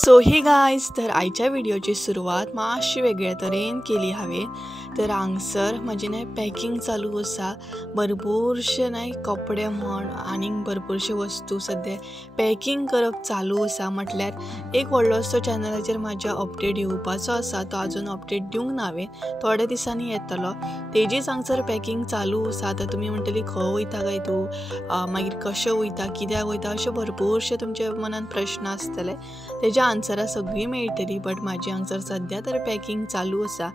So ही guys तर आयच्या व्हिडिओची सुरवात मातशी वेगळ्या तरेन केली हांवें। तर हांगसर म्हजें न्हय पॅकिंग चालू आसा, भरपूरशे न्हय कपडे म्हण आनीक भरपूरशे वस्तू सद्या पॅकिंग करप चालू आसा। म्हटल्यार एक व्हडलोसो चॅनलाचेर म्हाज्या अपडेट येवपाचो आसा, तो आजून अपडेट दिवंक ना हांवें, थोड्या दिसांनी येतलो। तेजीच हांगसर पॅकिंग चालू आसा। आतां तुमी म्हणटली खंय वयता काय तूं, मागीर कशें वयता, कित्याक वयता, अशे भरपूरशे तुमच्या मनान प्रश्न आसतले। तेज्या आन्सरां सगळीं मेळटलीं, बट म्हाजी हांगसर सद्या तर पॅकिंग चालू आसा।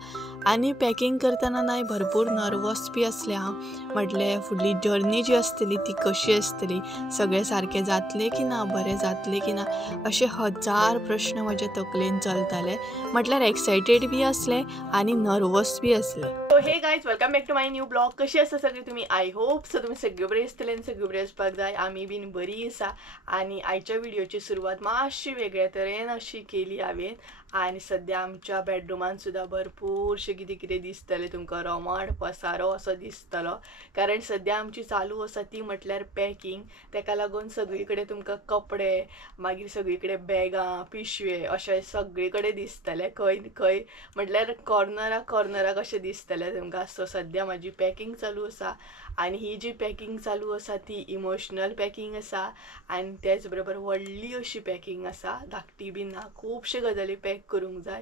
आनी पॅकिंग करतना न्हय भरपूर नर्वस बी आसलें हांव, म्हटलें फुडली जर्नी जी आसतली ती कशी आसतली, सगळें सारकें जातलें की ना, बरें जातलें की ना, अशे हजार प्रश्न म्हज्या तकलेन चलताले। म्हटल्यार एक्सायटेड बी आसलें आनी नर्वस बी आसलें। So hey guys, welcome back to my new blog. कशी आसा सगळीं तुमी? आय होप सो तुमी सगळे बरे आसतले आनी सगळे बरे आसपाक जाय। आमी बीन बरी आसा। आनी आयच्या व्हिडिओची सुरवात मातशी वेगळ्या तरेन अशी केली हांवें। आनी सद्या आमच्या बेडरूमान सुद्दां भरपूरशें कितें कितें दिसतलें तुमकां, रोमाड पसारो असो दिसतलो, कारण सद्या आमची चालू आसा ती म्हटल्यार पॅकिंग। तेका लागून सगळी कडेन तुमकां कपडे, मागीर सगळी कडेन बॅगां, पिशवे अशें सगळी कडेन दिसतले, खंय खंय म्हटल्यार कॉर्नराक अशें दिसतलें तुमकां। सो सद्या म्हाजी पॅकिंग चालू आसा। आनी ही जी पॅकिंग चालू आसा ती इमोशनल पॅकिंग आसा, आनी त्याच बरोबर व्हडली अशी पॅकिंग आसा, धाकटी बीन ना, खुबशे गजाली पॅक करूंक जाय।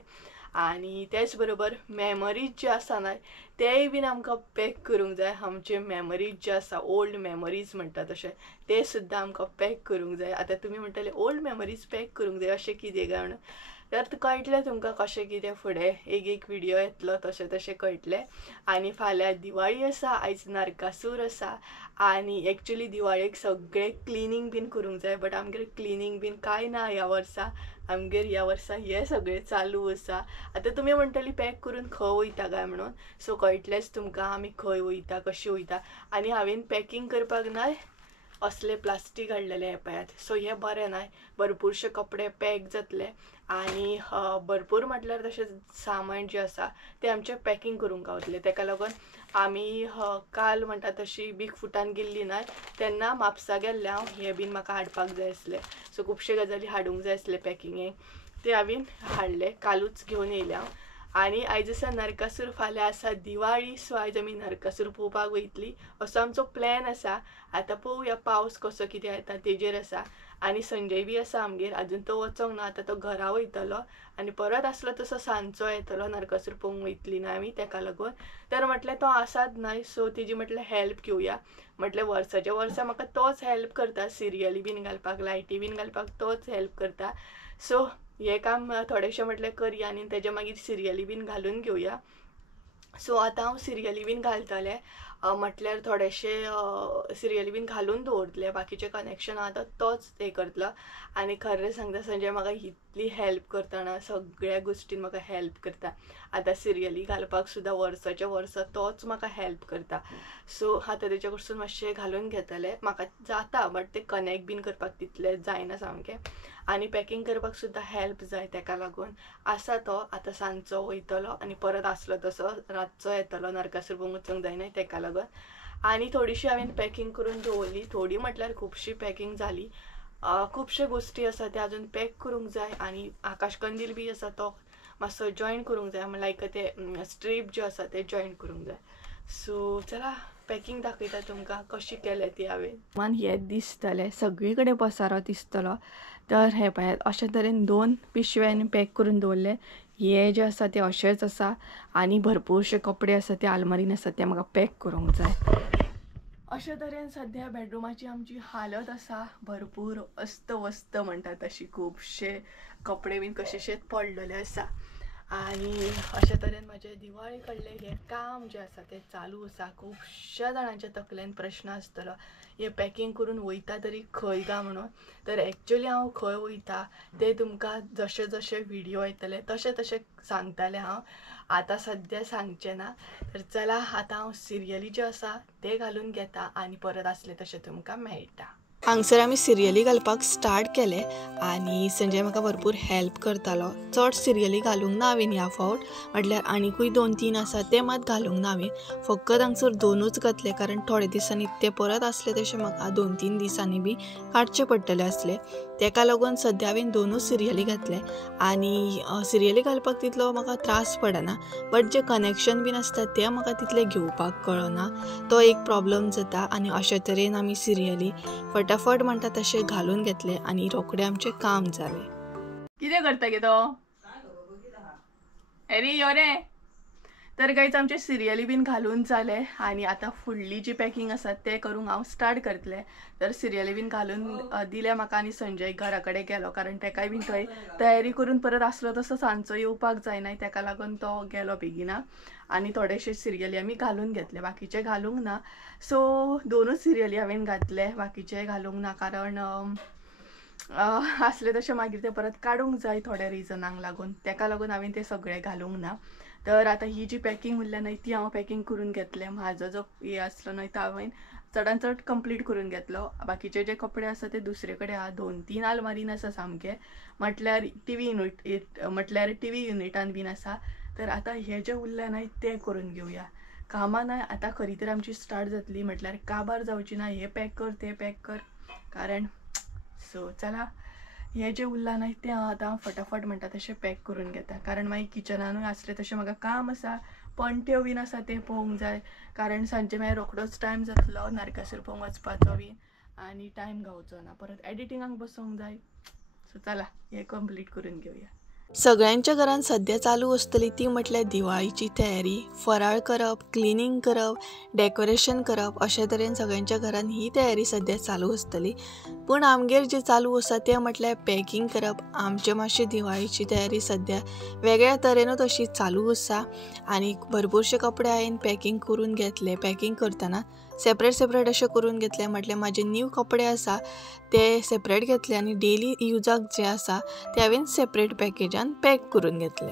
आनी त्याच बरोबर मेमरीज जे आसा न्हय तेय बीन आमकां पॅक करूंक जाय। आमचे मेमरीज जे आसा, ओल्ड मेमरीज म्हणटा तशें, ते सुद्दां आमकां पॅक करूंक जाय। आतां तुमी म्हणटले ओल्ड मेमरीज पॅक करूंक जाय अशें कितें काय म्हणून, तर कळटलें तुमकां कशें कितें फुडें एक व्हिडिओ येतलो तशें तशें कळटलें। आनी फाल्यां दिवाळी आसा, आयज नरकासूर आसा, आनी एक्चुली दिवाळेक सगळें क्लिनींग बीन करूंक जाय, बट आमगेर क्लिनींग बीन कांय ना ह्या वर्सा। आमगेर ह्या वर्सा हें सगळें चालू आसा। आतां तुमी म्हणटली पॅक करून खंय वयता काय म्हणून, सो कळटलेंच तुमकां आमी खंय वयता, कशी वयता। आनी हांवें पॅकिंग करपाक न्हय असले प्लास्टीक हाडलेले हे पळयात, सो हे बरें न्हय, भरपूरशे कपडे पॅक जातले। आनी भरपूर म्हटल्यार तशें सामान जें आसा तें आमचें पॅकिंग करूंक गावतलें। तेका लागून आमी काल म्हणटा तशी बीग फुटान गेल्ली न्हय, तेन्ना म्हापसा गेल्लें हांव, हें बीन म्हाका हाडपाक जाय आसलें, सो खुबशे गजाली हाडूंक जाय आसले पॅकिंगेक, ते हांवें हाडले, कालूच घेवन येयले हांव। आनी आयज आसा नरकासूर, फाल्यां आसा दिवाळी, सो आयज आमी नरकासूर पळोवपाक वयतलीं असो आमचो प्लॅन आसा। आतां पळोवया पावस कसो कितें येता तेजेर आसा। आनी संजय बी आसा आमगेर, आजून तो वचोंक ना, आतां तो घरा वयतलो आनी परत आसलो तसो सांजचो येतलो, नरकासूर पळोवंक वयतलीं न्हय आमी, तेका लागून। तर म्हटलें तो आसात न्हय, सो तेजी म्हटल्यार हेल्प घेवया। म्हटल्यार वर्साच्या वर्सा म्हाका तोच हेल्प करता, सिरियली बीन घालपाक, लायटी बीन घालपाक तोच हेल्प करता। सो हें काम थोडेशें म्हटल्यार करया आनी तेजे मागीर सिरियली बीन घालून घेवया। सो आतां हांव सिरियली बीन घालतलें, म्हटल्यार थोडेशे सिरियली बीन घालून दवरतले, बाकीचें कनेक्शन आतां तोच हें करतलो। आनी खरें सांगता संजय म्हाका इतली हेल्प करता ना, सगळ्या गोश्टीन म्हाका हेल्प करता। आतां सिरियली घालपाक सुद्दां वर्साच्या वर्सा तोच म्हाका हेल्प करता। सो आतां तेजे कडसून मातशें घालून घेतलें, म्हाका जाता बट तें कनेक्ट बीन करपाक तितलें जायना सामकें। आनी पॅकिंग करपाक सुद्दां हेल्प जाय, तेका लागून आसा तो आतां सांजचो वयतलो आनी परत आसलो तसो रातचो येतलो, नरकासूर पळोवंक वचूंक जायना तेका लागून। आनी थोडीशी हांवें पॅकिंग करून दवरली, थोडी म्हटल्यार खुबशी पॅकिंग जाली, खुबशे गोश्टी आसा ते आजून पॅक करूंक जाय। आनी आकाश कंदील बी आसा तो मातसो जॉयन करूंक जाय, लायक ते स्ट्रीप जे आसा ते जॉयन करूंक जाय। सो चला पॅकिंग दाखयता तुमकां कशी केलें ती हांवें। मन हें दिसतलें, सगळी कडेन पसारो दिसतलो, तर हे पळयात अशे तरेन 2 पिशव्यांनी पॅक करून दवरले। हे जे आसा ते अशेंच आसा, आनी भरपूरशे कपडे आसा ते आलमारीन आसा ते म्हाका पॅक करूंक जाय। अशे तरेन सद्या बेडरूमाची आमची हालत आसा, भरपूर अस्तवस्त म्हणटा तशी, खुबशे कपडे बीन कशेशेच पडलेले आसा। आनी अशे तरेन म्हाजें दिवाळी कडलें हें काम जें आसा तें चालू आसा। खुबश्या जाणांच्या तकलेन प्रश्न आसतलो, हें पॅकिंग करून वयता तरी खंय गा म्हणून। तर एक्चुली हांव खंय वयता तें तुमकां जशे जशे व्हिडिओ येतले तशें तशें सांगतलें हांव, आतां सद्या सांगचें ना। तर चला आतां हांव सिरियली जे आसा ते घालून घेता आनी परत आसलें तशें तुमकां मेळटा। हांगसर आमी सिरियली घालपाक स्टार्ट केले आनी संजय म्हाका भरपूर हेल्प करतालो. चड सिरियली घालूंक ना हांवें ह्या फावट, म्हटल्यार आनीकूय 2-3 आसा ते मात घालूंक ना हांवें. फकत हांगसर 2च घातले, कारण थोडे दिसांनी ते परत आसले तशें म्हाका 2-3 दिसांनी बी काडचे पडटले आसले. तेका लागून सद्या हांवें 2च सिरियली घातले आनी सिरियली घालपाक तितलो म्हाका त्रास पडना, बट जे कनेक्शन बीन आसता ते म्हाका तितले घेवपाक कळना, तो एक प्रॉब्लम जाता. आनी अशे तरेन आमी सिरियली फटाफट म्हणटा तशें घालून घेतले आनी रोखडें आमचें काम जालें. कितें करता गे तो? अरे यो रे. तर गाईज आमचे सिरियली बीन घालून जाले आनी आतां फुडली जी पॅकिंग आसा ते करूंक हांव स्टार्ट करतलें. तर सिरियली बीन घालून दिले म्हाका आनी संजय घरा कडेन गेलो, कारण तेकाय बीन थंय तयारी करून परत आसलो तसो सांजचो येवपाक जायना, तेका लागून तो गेलो बेगिना आनी थोडेशे सिरियली आमी घालून घेतले, बाकीचे घालूंक ना. सो 2च सिरियली हांवें घातले, बाकीचे घालूंक ना, कारण आसले तशें मागीर ते परत काडूंक जाय थोड्या रिजनाक लागून, तेका लागून हांवें ते सगळे घालूंक ना. तर आतां ही जी पॅकिंग उरल्या न्हय ती हांव पॅकिंग करून घेतलें. म्हाजो जो हे आसलो न्हय तो हांवें चडान चड कंप्लीट करून घेतलो. बाकीचे जे कपडे आसा ते दुसरे कडेन आहा, 2-3 आलमारीन आसा सामके, म्हटल्यार टीव्ही युनिटान बीन आसा. तर आतां हे जे उरले न्हय ते करून घेवया. कामां न्हय आतां खरी तर आमची स्टार्ट जातली, म्हटल्यार काबार जावची ना, हे पॅक कर ते पॅक कर, कारण सो चला हे जे उरला न्हय ते हांव आतां फटाफट म्हणटा तशें पॅक करून घेता, कारण मागीर किचनानूय आसले तशें म्हाका काम आसा, पणट्यो बीन आसा ते पळोवंक जाय, कारण सांजचे मागीर रोखडोच टायम जातलो नरकासूर पळोवंक वचपाचो बीन आनी टायम गावचो ना, परत एडिटिंगाक बसूंक जाय. सो चला हे कंप्लीट करून घेवया. सगळ्यांच्या घरान सद्या चालू आसतली ती म्हटल्यार दिवाळीची तयारी, फराळ करप, क्लिनींग करप, डेकोरेशन करप, अशे तरेन सगळ्यांच्या घरान ही तयारी सद्या चालू आसतली. पूण आमगेर जे चालू आसा ते म्हटल्यार पॅकिंग करप. आमचे मातशी दिवाळीची तयारी सद्या वेगळ्या तरेनूच अशी चालू आसा आनी भरपूरशे कपडे हांवें पॅकिंग करून घेतले. पॅकिंग करतना सेपरेट अशें करून घेतले, म्हटल्यार म्हाजे न्यू कपडे आसा ते सेपरेट घेतले आनी डेली युजाक जे आसा ते हांवें सेपरेट पॅकेजान पॅक करून घेतले.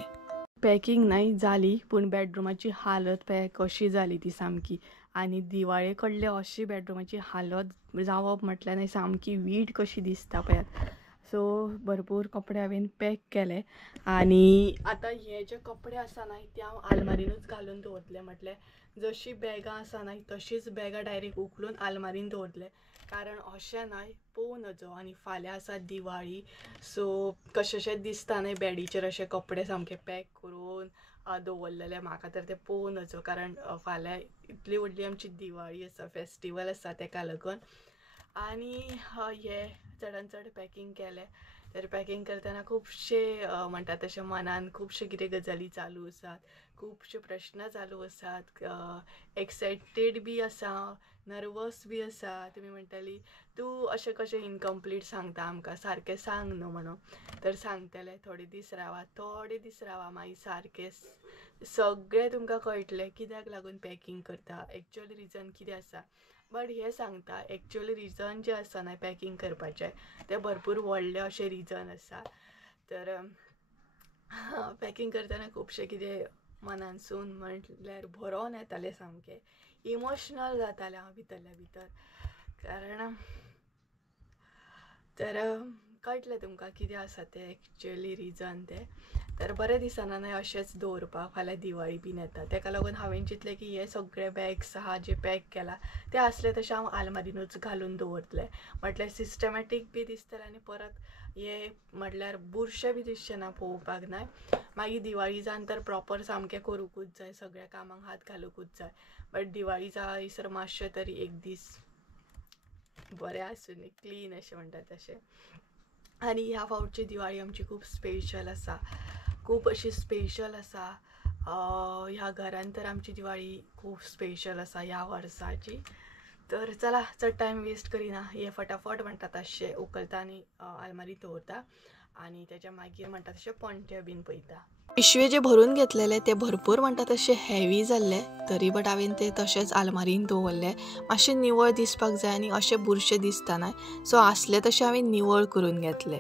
पॅकिंग नाही जाली, पूण बेडरूमाची हालत पळय कशी जाली ती सामकी, आनी दिवाळे कडले अशी बेडरूमाची हालत जावप म्हटल्यार न्हय सामकी वीट कशी दिसता पळयात. सो भरपूर कपडे हांवें पॅक केले आनी आतां हे जे कपडे आसा न्हय ते हांव आलमारीनूच घालून दवरतलें, म्हटल्यार जशी बॅगां आसा न्हय तशीच बॅगां डायरेक्ट उखलून आलमारीन दवरतलें, कारण अशें न्हय पोव नजो. आनी फाल्यां आसा दिवाळी, सो कशेंशेंच दिसता न्हय बॅडीचेर अशे कपडे सामके पॅक करून दवरलेले. म्हाका तर ते पोव नजो, कारण फाल्यां इतली व्हडली आमची दिवाळी आसा, फेस्टिवल आसा, तेका लागून. आनी हे चडान चड पॅकिंग केलें. तर पॅकिंग करतना खुबशे म्हणटा तशें मनान खुबशे कितें गजाली चालू आसात, खुबशे प्रश्न चालू आसात, एक्सायटेड बी आसा, नर्वस बी आसा. तुमी म्हणटली तूं अशें कशें इनकम्प्लीट सांगता आमकां, सारकें सांग न्हू म्हणून. तर सांगतलें, थोडे दीस रावा, मागीर सारकें सगळें तुमकां कळटलें कित्याक लागून पॅकिंग करता, एक्चुअली रिजन कितें आसा. बट हे सांगता एक्चुअली रिजन जे आसा न्हय पॅकिंग करपाचें ते भरपूर व्हडले अशें रिजन आसा. तर पॅकिंग करतना खुबशे कितें मनानसून म्हटल्यार भरोन येतालें, सामकें इमोशनल जातालें हांव भितरल्या भितर, कारण तर कळटलें तुमकां कितें आसा तें एक्चुअली रिजन तें. तर बरें दिसना न्हय अशेंच दवरपाक, फाल्यां दिवाळी बीन येता, तेका लागून हांवें चिंतलें की हे सगळे बॅग्स आहा जे पॅक केला ते आसले तशें हांव आलमारीनूच घालून दवरतलें, म्हटल्यार सिस्टमॅटीक बी दिसतलें आनी परत हे म्हटल्यार बुरशे बी दिसचे ना पळोवपाक न्हय. मागीर दिवाळी जावन तर प्रॉपर सामकें करूंकूच जाय, सगळ्या कामांक हात घालूंकूच जाय. बट दिवाळी जायसर मातशें तरी एक दीस बरें आसूं, क्लीन अशें म्हणटा तशें. आनी ह्या फावटची दिवाळी आमची खूब स्पेशल आसा, खूब अशी स्पेशल आसा. ह्या घरान तर आमची दिवाळी खूब स्पेशल आसा ह्या वर्साची. तर चला चड टायम वेस्ट करिना, हे फटाफट म्हणटा तशें उखलता आनी आलमारीत दवरता आनी तेच्या मागीर म्हणटा तशें पणट्यो बीन पळयता. पिशवे जे भरून घेतलेले ते भरपूर म्हणटा तशें हेवी जाल्ले, तरी बट हांवें ते तशेंच आलमारीन दवरले. मातशें निवळ दिसपाक जाय आनी अशें बुरशे दिसता न्हय, सो आसले तशें हांवें निवळ करून घेतले.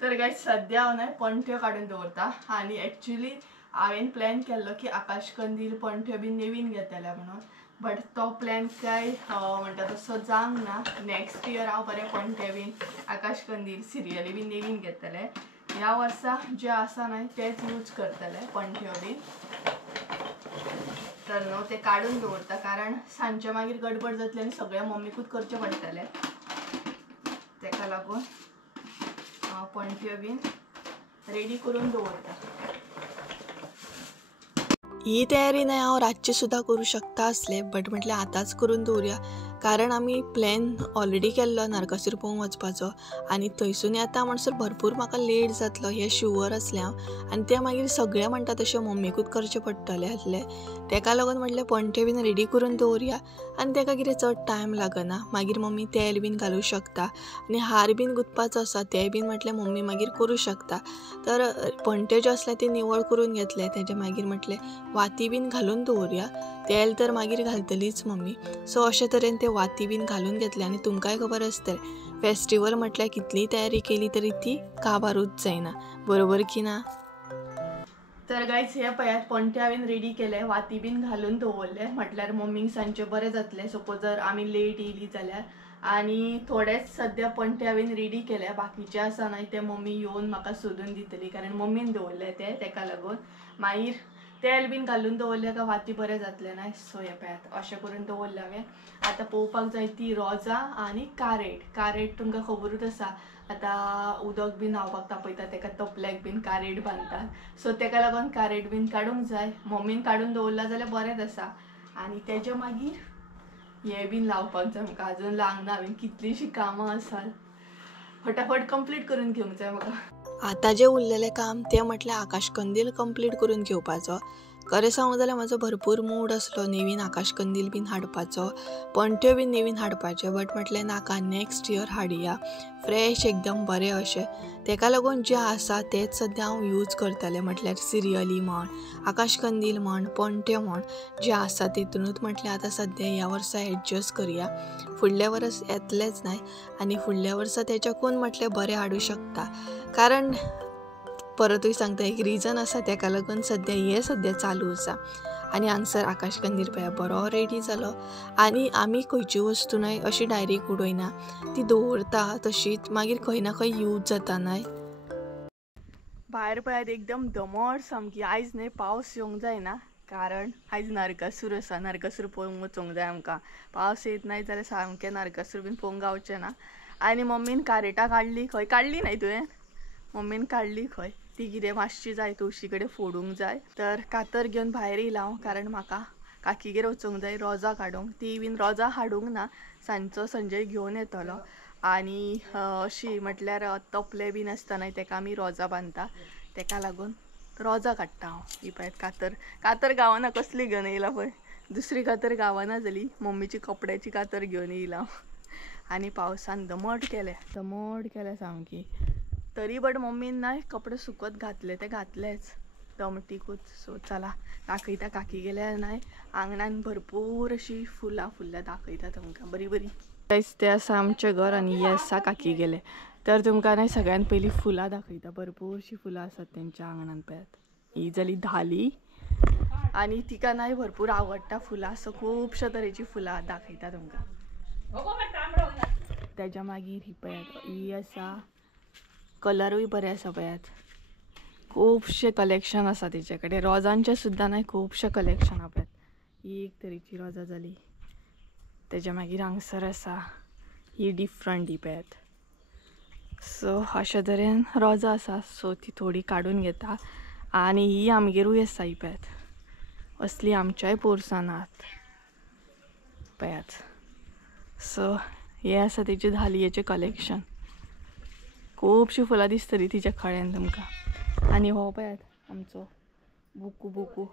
तर गाइस सध्या हांव पणट्यो काडून दवरता आणि ॲक्च्युली हांवें प्लॅन केल्लो की आकाश कंदील पणट्यो बी नेवीन घेतले म्हणून, बट तो प्लॅन काय म्हणटा तसो जावंक ना. नेक्स्ट इयर हांव बरें पणटे बीन आकाश कंदील सिरियली बीन नेवीन घेतले. ह्या वर्सा जे आसा न्हय तेच यूज करतले पणट्यो बीन. तर न्हू ते काडून दवरता कारण सांजचे मागीर गडबड जातली आनी सगळें मम्मीकूच करचें पडटलें. तेका लागून हांव पणट्यो बीन रेडी करून दवरता. ही तयारी नाही हांव रातची सुद्दां करूं शकता आसले, बट म्हटलें आतांच करून दवरुया कारण आमी प्लॅन ऑलरेडी केल्लो नारकासूर पळोवंक वचपाचो आनी थंयसून येता म्हणसर भरपूर म्हाका लेट जातलो हें शुअर आसलें हांव. आनी तें मागीर सगळें म्हणटा तशें मम्मीकूच करचें पडटलें आसलें. तेका लागून म्हटलें पणटे बीन रेडी करून दवरुया आनी तेका कितें चड टायम लागना. मागीर मम्मी तेल बीन घालूं शकता आनी हार बीन गुंतपाचो आसा तें बीन म्हटलें मम्मी मागीर करूं शकता. तर पणटे ज्यो आसले ती निवळ करून घेतले. तेजे मागीर म्हटलें वाती बीन घालून दवरुया, तेल तर मागीर घालतलीच मम्मी. सो अशे तरेन ते वाती बीन घालून घेतले. आनी तुमकांय खबर आसतलें फेस्टिवल म्हटल्यार कितलीय तयारी केली तरी ती काबारूच जायना, बरोबर की ना. तर गायज हे पळयात पणटे हांवें रेडी केले, वाती बीन घालून दवरले म्हटल्यार मम्मीक सांजचे बरें जातलें सपोज जर आमी लेट येयली जाल्यार. आनी थोडेच सद्या पणटे हांवें रेडी केले, बाकीचे आसा न्हय ते मम्मी येवन म्हाका सोदून दितली कारण मम्मीन दवरले ते. तेका लागून मागीर तेल बीन घालून दवरले काय वाती बरें जातलें न्हय. सो हे पळयात अशें करून दवरलें हांवें. आतां पळोवपाक जाय ती रोजां आनी कारेट. कारेट तुमकां खबरूच आसा आतां उदक बीन न्हांवपाक तापयता तेका तपल्याक बीन कारेट बांदतात. सो तेका लागून कारेट बीन काडूंक जाय. मम्मीन काडून दवरला जाल्यार बरेंच आसा. आनी तेजे मागीर हे बीन लावपाक जाय म्हाका, अजून लावंक ना हांवें. कितलींशीं कामां आसात, फटाफट कंप्लीट करून घेवंक जाय म्हाका. आतां जें उरलेलें काम तें म्हटल्यार आकाश कंदील कंप्लीट करून घेवपाचो. खरें सांगूं जाल्यार म्हजो भरपूर मूड आसलो नेवीन आकाश कंदील बीन हाडपाचो, पणट्यो बीन नेवीन हाडपाच्यो, बट म्हटलें नाका नेक्स्ट इयर हाडुया फ्रेश एकदम बरें अशें. तेका लागून जें आसा तेच सद्या हांव यूज करतलें म्हटल्यार सिरियली म्हण, आकाश कंदील म्हण, पणट्यो म्हण जें आसा तितूनच म्हटल्यार आतां सद्या ह्या वर्सा एडजस्ट करुया. फुडल्या वर्स येतलेंच न्हय आनी फुडल्या वर्सा तेच्याकून म्हटलें बरें हाडूं शकता कारण परतूय सांगता एक रिजन आसा तेका लागून सद्या हे सद्या चालू आसा. आनी हांगसर आकाश कंदील पळय बरो रेडी जालो. आनी आमी खंयची वस्तू न्हय अशी डायरेक्ट उडयना, ती दवरता तशीच मागीर खंय ना खंय यूज जाता न्हय. भायर पळयात एकदम दमट सामकी. आयज न्हय पावस येवंक जायना कारण आयज नरकासूर आसा. नरकासूर पळोवंक वचूंक जाय आमकां. पावस येत नाय जाल्यार सामकें नरकासूर बीन पळोवंक गावचें ना. आनी मम्मीन कारेटां काडली खंय, काडली न्हय तुवें, मम्मीन काडली खंय. ती कितें मातशी जाय तुळशी कडेन फोडूंक जाय. तर कातर घेवन भायर येयला हांव कारण म्हाका काकीगेर वचूंक जाय रोजां काडूंक. ती बीन रोजां हाडूंक ना, सांजचो संजय घेवन येतलो. आनी अशी म्हटल्यार तपले बीन आसता न्हय तेका आमी रोजां बांदता, तेका लागून रोजां काडटा हांव. ही पळयात कातर. कातर गावना कसली घेवन येयला पळय, दुसरी कातर गावना जाली, मम्मीची कपड्याची कातर घेवन येयला हांव. आनी पावसान दमट केलें सामकी. तरी बट मम्मीन ना कपडे सुकत घातले ते घातलेच दमटीकूच. सो चला दाखयता काकी गेल्यार न्हय आंगणान भरपूर अशी फुलां फुल्ल्या दाखयता तुमकां बरी बरी. ते आसा आमचें घर आनी हे आसा काकी गेले. तर तुमकां न्हय सगळ्यान पयलीं फुलां दाखयता. भरपूरशीं फुलां आसात तेंच्या आंगणान पळयात. ही जाली धाली आनी तिका न्हय भरपूर आवडटा फुलां. सो खुबश्या तरेची फुलां दाखयता तुमकां. तेज्या मागीर ही पळयात ही आसा, कलरूय बरे आसा पळयात. खुबशे कलेक्शन आसा तिचे कडेन. रोजांचे सुद्दां न्हय खुबशे कलेक्शन आहा पळयात. ही एक तरेची रोजां जाली. तेज्या मागीर हांगसर आसा ही डिफरंट ही पळयात. सो अशे तरेन रोजां आसा. सो ती थोडी काडून घेता. आनी ही आमगेरूय आसा ही पळयात. असली आमच्याय पोरसान आहात पळयात. सो हे आसा तेचे धालयेचे कलेक्शन. खूबशीं फुलां दिसतली तिच्या खळ्यान तुमकां. आनी हो पळयात आमचो बुकू.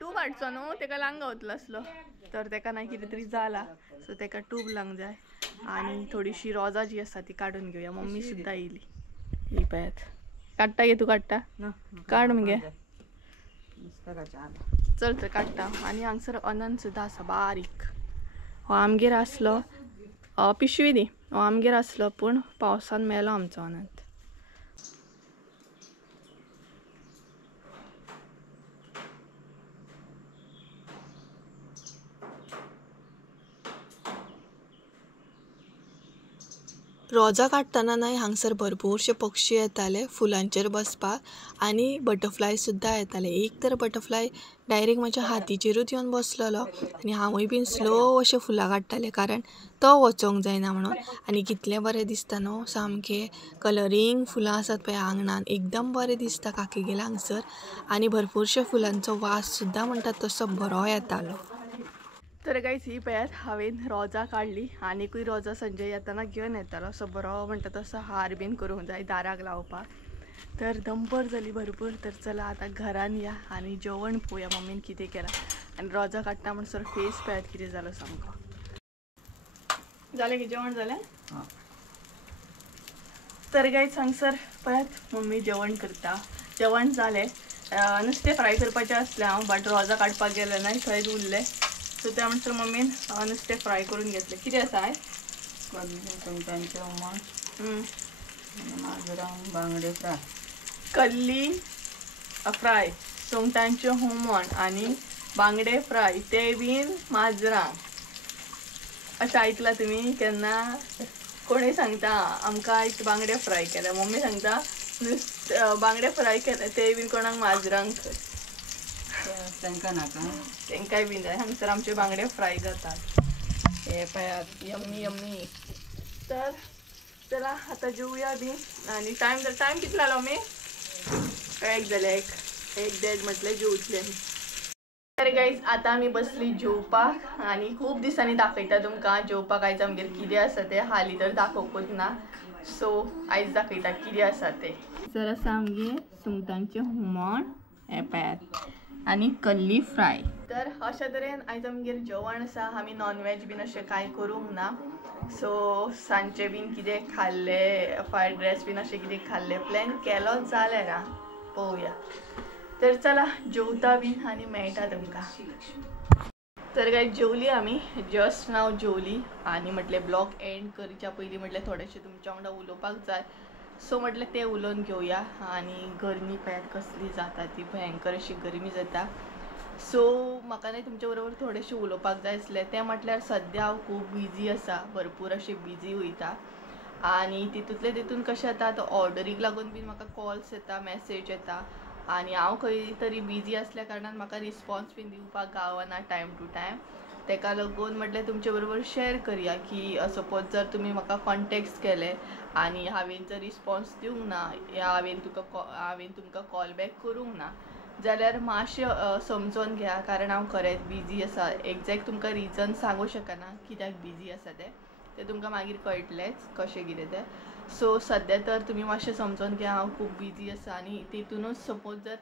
टूब हाडचो न्हू, तेका लांग गावतलो आसलो. तर तेका न्हय कितें तरी जाला सो तेका टूब लावंक जाय. आनी थोडीशी रोजां जी आसा ती काडून घेवया. मम्मी सुद्दां येयली. ही पळयात. काडटा गे तूं काडटा, काड मगे. चल तर काडटा. आनी हांगसर अनंत सुद्दां आसा बारीक. हो आमगेर आसलो पिशवी दी. हो आमगेर आसलो पूण पावसान मेलो आमचो अनंत. रोजां काडटना न्हय हांगसर भरपूरशे पक्षी येताले फुलांचेर बसपाक आनी बटरफ्लाय सुद्दां येताले. एक तर बटरफ्लाय डायरेक्ट म्हज्या हातीचेरूच येवन बसलेलो आनी हांवूय बीन स्लो अशें फुलां काडटालें कारण तो वचोंक जायना म्हणून. आनी कितलें बरें दिसता न्हू सामकें कलरींग फुलां आसात पळय आंगणान एकदम बरें दिसता काकीगेल्या हांगसर. आनी भरपूरशे फुलांचो वास सुद्दां म्हणटात तसो बरो येतालो. तर गायज ही पळयात हांवें रोजां काडली आनीकूय रोजां संजय येताना घेवन येतालो. असो बरो म्हणटा तसो हार बीन करूंक जाय दाराक लावपाक. तर दंपर जाली भरपूर. तर चला आतां घरान या आनी जेवण पळोवया मम्मीन कितें केलां. आनी रोजां काडटा म्हणसर फेस पळयात कितें जालो सामको. जालें की जेवण जालें. तर गायज हांगसर पळयात मम्मी जेवण करता. जेवण जालें. नुस्तें फ्राय करपाचें आसलें हांव बट रोजां काडपाक गेलें ना थंयच उरलें. सो त्या म्हणसर मम्मीन नुस्तें फ्राय करून घेतलें. कितें आसा आयज सुंगटांचें हुमण माजरां बांगडे फ्राय. कल्ली फ्राय सुंगटांचें हुमण आनी बांगडे फ्राय ते बीन माजरां. अशें आयकलां तुमी केन्ना? कोणूय सांगता आमकां आयज बांगडे फ्राय केले. मम्मी सांगता बांगडे फ्राय केले ते बीन कोणाक माजरांक तांकां नाका तेंकाय बीन जाय. हांगसर आमचे बांगडे फ्राय जातात. हे पळयात यम्मी यम्मी. तर चला आता जेवूया बी. आणि टाइम किती जालो मी एक जाले एक देड म्हटले जेवतले. तर गाईज आता आमी बसली जेवपाक आनी खूब दिसांनी दाखयता तुमकां जेवपाक आयज आमगेर कितें आसा तें. हालीं तर दाखोवपूच ना सो आयज दाखयता कितें आसा तें. तर आसा आमगे सुंगटांचें हुमण हे पळयात आनी कल्ली फ्राय. तर अशा तरेन आयज आमगेर जेवण आसा. आमी नॉनवेज बीन अशें कांय करूंक ना. सो सांजचे बीन कितें खाल्लें फ्रायड रायस बीन अशें कितें खाल्लें प्लॅन केलो जाल्यार पळोवया. तर चला जेवता बीन आनी मेळटा तुमकां. तर काय जेवली आमी जस्ट नाव जेवली आनी म्हटलें ब्लॉग एंड करच्या पयलीं म्हटलें थोडेशें तुमच्या वांगडा उलोवपाक जाय. सो म्हटलें तें उलोवन घेवया. आनी गरमी पळयात कसली जाता ती भयंकर अशी गरमी जाता. सो म्हाका न्हय तुमच्या बरोबर थोडेशें उलोवपाक जाय आसलें. तें म्हटल्यार सद्या हांव खूब बिजी आसा भरपूर अशें बिजी वयता. आनी तितून कशें जाता आतां ऑर्डरीक लागून बीन म्हाका कॉल्स येता मेसेज येता आनी हांव खंय तरी बिजी आसल्या कारणान म्हाका रिस्पॉन्स बीन दिवपाक गावना टायम टू टायम. तेका लागून म्हटलें तुमचे बरोबर शेअर करया की सपोज जर तुमी म्हाका कॉन्टेक्ट केले आनी हांवें जर रिस्पॉन्स दिवंक ना या हांवें तुमकां कॉल बॅक करूंक ना जाल्यार मातशें समजून घ्या. कारण हांव खरेंच बिजी आसा. एक्झॅक्ट तुमकां रिजन सांगूं शकना कित्याक बिजी आसा तें तुमकां मागीर कळटलेंच कशें कितें तें. सो सद्या तर तुमी मातशें समजून घ्या हांव खूब बिजी आसा आनी तितूनच सपोज जर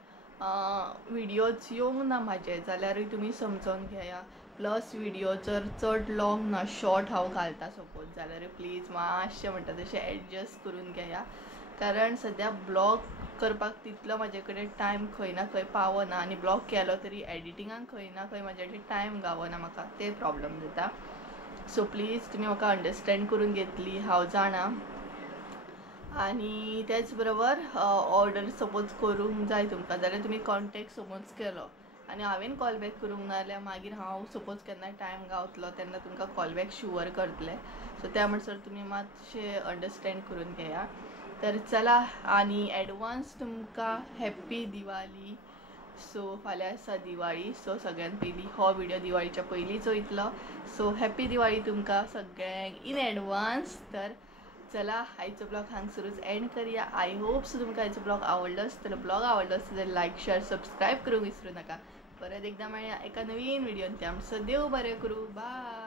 व्हिडियोज येवंक ना म्हाजे जाल्यारूय तुमी समजून घेया. प्लस व्हिडियो जर चड लॉंग ना शॉर्ट हांव घालता सपोज जाल्यार प्लीज मातशें म्हणटा तशें एडजस्ट करून घेया. कारण सद्या ब्लॉग करपाक तितलो म्हाजे कडेन टायम खंय ना खंय पावना आनी ब्लॉग केलो तरी एडिटिंगाक खंय ना खंय म्हाजे कडेन टायम गावना म्हाका ते प्रॉब्लम जाता. सो प्लीज तुमी म्हाका अंडरस्टँड करून घेतली हांव जाणा. आनी त्याच बरोबर ऑर्डर सपोज करूंक जाय तुमकां जाल्यार तुमी कॉन्टेक्ट सपोज केलो आनी हांवें कॉल बॅक करूंक ना जाल्यार मागीर हांव सपोज केन्नाय टायम गावतलो तेन्ना तुमकां कॉल बॅक शुअर करतलें. सो त्या म्हणसर तुमी मातशें अंडरस्टँड करून घेया. तर चला आनी एडवान्स तुमकां हॅप्पी दिवाळी. सो फाल्यां आसा दिवाळी सो सगळ्यान पयलीं हो व्हिडियो दिवाळीच्या पयलींच वयतलो. सो हॅप्पी दिवाळी तुमकां सगळ्यांक इन एडवान्स. तर चला आयचो ब्लॉग हांगसरूच एंड करया. आय होप सो तुमकां आयचो ब्लॉग आवडलो आसतलो. ब्लॉग आवडलो आसतलो जाल्यार लायक शेअर सबस्क्रायब करूंक विसरूं नाका. परत एकदां मेळया एका नवीन व्हिडियोन. त्या म्हणसर देव बरें करूं. बाय.